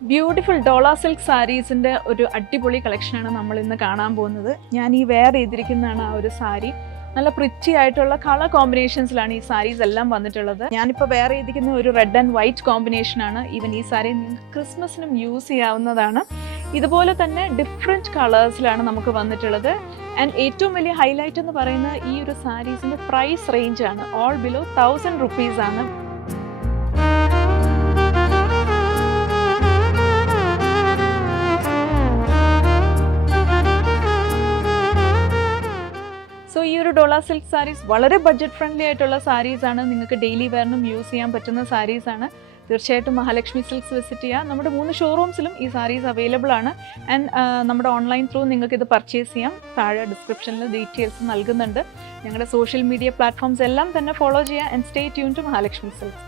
Beautiful ഡോള silk സാരീസിൻ്റെ ഒരു അടിപൊളി കളക്ഷനാണ് നമ്മൾ ഇന്ന് കാണാൻ പോകുന്നത്. ഞാൻ ഈ വെയർ ചെയ്തിരിക്കുന്നതാണ് ആ ഒരു സാരി. നല്ല പ്രിറ്റി ആയിട്ടുള്ള കളർ കോമ്പിനേഷൻസിലാണ് ഈ സാരീസ് എല്ലാം വന്നിട്ടുള്ളത്. ഞാനിപ്പോൾ വെയർ ചെയ്തിരിക്കുന്ന ഒരു റെഡ് ആൻഡ് വൈറ്റ് കോമ്പിനേഷനാണ്. ഈവൻ ഈ സാരി നിങ്ങൾക്ക് ക്രിസ്മസിനും യൂസ് ചെയ്യാവുന്നതാണ്. ഇതുപോലെ തന്നെ ഡിഫറെൻറ്റ് കളേഴ്സിലാണ് നമുക്ക് വന്നിട്ടുള്ളത്. ആൻഡ് ഏറ്റവും വലിയ ഹൈലൈറ്റ് എന്ന് പറയുന്ന ഈ ഒരു സാരീസിൻ്റെ പ്രൈസ് റേഞ്ചാണ്. ഓൾ ബിലോ 1000 rupees ആണ്. സോ ഈ ഒരു ഡോള സിൽക്ക് സാരീസ് വളരെ ബഡ്ജറ്റ് ഫ്രണ്ട്ലി ആയിട്ടുള്ള സാരീസാണ്. നിങ്ങൾക്ക് ഡെയിലി വെയറിനും യൂസ് ചെയ്യാൻ പറ്റുന്ന സാരീസാണ്. തീർച്ചയായിട്ടും മഹാലക്ഷ്മി സിൽക്സ് വിസിറ്റ് ചെയ്യുക. നമ്മുടെ 3 ഷോറൂംസിലും ഈ സാരീസ് അവൈലബിൾ ആണ്. ആൻഡ് നമ്മുടെ ഓൺലൈൻ ത്രൂ നിങ്ങൾക്ക് ഇത് പർച്ചേസ് ചെയ്യാം. താഴെ ഡിസ്ക്രിപ്ഷനിൽ ഡീറ്റെയിൽസ് നൽകുന്നുണ്ട്. ഞങ്ങളുടെ സോഷ്യൽ മീഡിയ പ്ലാറ്റ്ഫോംസ് എല്ലാം തന്നെ ഫോളോ ചെയ്യുക. And stay tuned to Mahalakshmi silks.